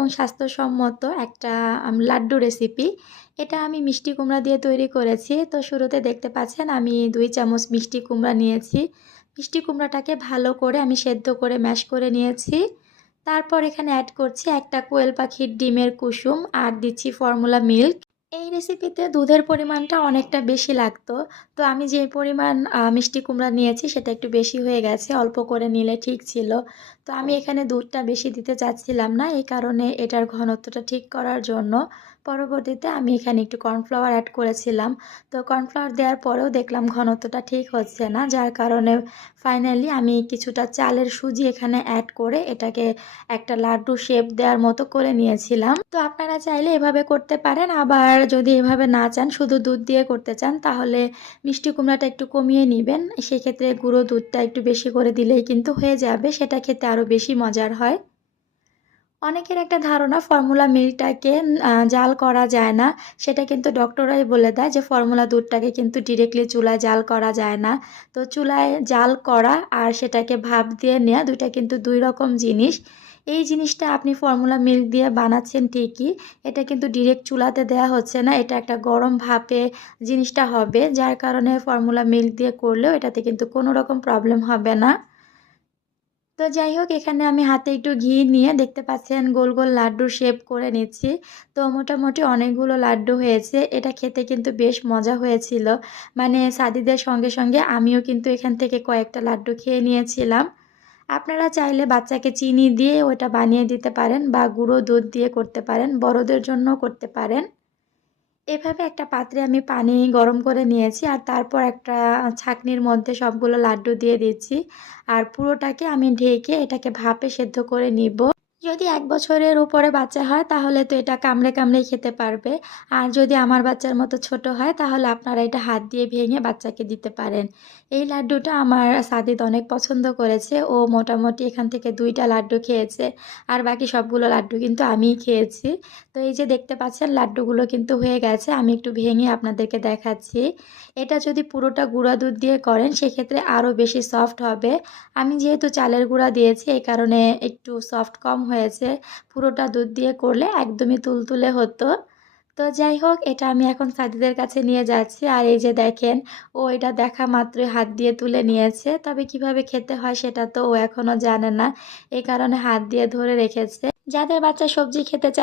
এবং স্বাস্থ্যসম্মত একটা লাড্ডু রেসিপি। এটা আমি মিষ্টি কুমড়া দিয়ে তৈরি করেছি। তো শুরুতে দেখতে পাচ্ছেন আমি 2 চামচ মিষ্টি কুমড়া নিয়েছি। মিষ্টি কুমড়াটাকে ভালো করে আমি সেদ্ধ করে ম্যাশ করে নিয়েছি। তারপর এখানে অ্যাড করছি একটা কোয়েল পাখির ডিমের কুসুম আর দিচ্ছি ফর্মুলা মিল্ক। এই রেসিপিতে দুধের পরিমাণটা অনেকটা বেশি লাগতো। তো আমি যে পরিমাণ মিষ্টি কুমড়া নিয়েছি সেটা একটু বেশি হয়ে গেছে। অল্প করে নিলে ঠিক ছিল। তো আমি এখানে দুধটা বেশি দিতে চাচ্ছিলাম না। এই কারণে এটার ঘনত্বটা ঠিক করার জন্য পরবর্তীতে আমি এখানে একটু কর্নফ্লাওয়ার অ্যাড করেছিলাম। তো কর্নফ্লাওয়ার দেওয়ার পরেও দেখলাম ঘনত্বটা ঠিক হচ্ছে না। যার কারণে ফাইনালি আমি কিছুটা চালের সুজি এখানে অ্যাড করে এটাকে একটা লাড্ডু শেপ দেওয়ার মতো করে নিয়েছিলাম। তো আপনারা চাইলে এভাবে করতে পারেন, আবার যদি এভাবে না চান শুধু দুধ দিয়ে করতে চান তাহলে মিষ্টি কুমড়াটা একটু কমিয়ে নেবেন। সেক্ষেত্রে গুঁড়ো দুধটা একটু বেশি করে দিলেই কিন্তু হয়ে যাবে, সেটা খেতে আরও বেশি মজার হয়। অনেকের একটা ধারণা ফর্মুলা মিল্কটাকে জাল করা যায় না, সেটা কিন্তু ডক্টররাই বলে দেয় যে ফর্মুলা দুধটাকে কিন্তু ডিরেক্টলি চুলায় জাল করা যায় না। তো চুলায় জাল করা আর সেটাকে ভাপ দিয়ে নেওয়া দুইটা কিন্তু দুই রকম জিনিস। এই জিনিসটা আপনি ফর্মুলা মিল্ক দিয়ে বানাচ্ছেন ঠিকই, এটা কিন্তু ডিরেক্ট চুলাতে দেওয়া হচ্ছে না, এটা একটা গরম ভাপে জিনিসটা হবে, যার কারণে ফর্মুলা মিল্ক দিয়ে করলেও এটাতে কিন্তু কোনো রকম প্রবলেম হবে না। তো যাই হোক, এখানে আমি হাতে একটু ঘি নিয়ে দেখতে পাচ্ছেন গোল গোল লাড্ডুর শেপ করে নিচ্ছি। তো মোটামুটি অনেকগুলো লাড্ডু হয়েছে। এটা খেতে কিন্তু বেশ মজা হয়েছিল। মানে সাদিদের সঙ্গে সঙ্গে আমিও কিন্তু এখান থেকে কয়েকটা লাড্ডু খেয়ে নিয়েছিলাম। আপনারা চাইলে বাচ্চাকে চিনি দিয়ে ওটা বানিয়ে দিতে পারেন বা গুঁড়ো দুধ দিয়ে করতে পারেন, বড়দের জন্যও করতে পারেন। এভাবে একটা পাত্রে আমি পানি গরম করে নিয়েছি আর তারপর একটা ছাঁকনির মধ্যে সবগুলো লাড্ডু দিয়ে দিচ্ছি। আর পুরোটাকে আমি ঢেকে এটাকে ভাপে সেদ্ধ করে নিব। যদি 1 বছরের উপরে বাচ্চা হয় তাহলে তো এটা কামড়ে কামড়েই খেতে পারবে। আর যদি আমার বাচ্চার মতো ছোট হয় তাহলে আপনারা এটা হাত দিয়ে ভেঙে বাচ্চাকে দিতে পারেন। এই লাড্ডুটা আমার সাদিদ অনেক পছন্দ করেছে। ও মোটামুটি এখান থেকে 2টা লাড্ডু খেয়েছে। আর বাকি সবগুলো লাড্ডু কিন্তু আমিই খেয়েছি। তো এই যে দেখতে পাচ্ছেন লাড্ডুগুলো কিন্তু হয়ে গেছে। আমি একটু ভেঙে আপনাদেরকে দেখাচ্ছি। এটা যদি পুরোটা গুঁড়া দুধ দিয়ে করেন সেক্ষেত্রে আরও বেশি সফট হবে। আমি যেহেতু চালের গুঁড়া দিয়েছি এই কারণে একটু সফট কম হয়েছে। পুরোটা দুধ দিয়ে করলে একদমই তুলতুলে হতো। তো যাই হোক, এটা আমি এখন সাদিদের কাছে নিয়ে যাচ্ছি। আর এই যে দেখেন, ও এটা দেখা মাত্রই হাত দিয়ে তুলে নিয়েছে। তবে কিভাবে খেতে হয় সেটা তো ও এখনও জানে না। এই কারণে হাত দিয়ে ধরে রেখেছে। যাদের বাচ্চা সবজি খেতে চায়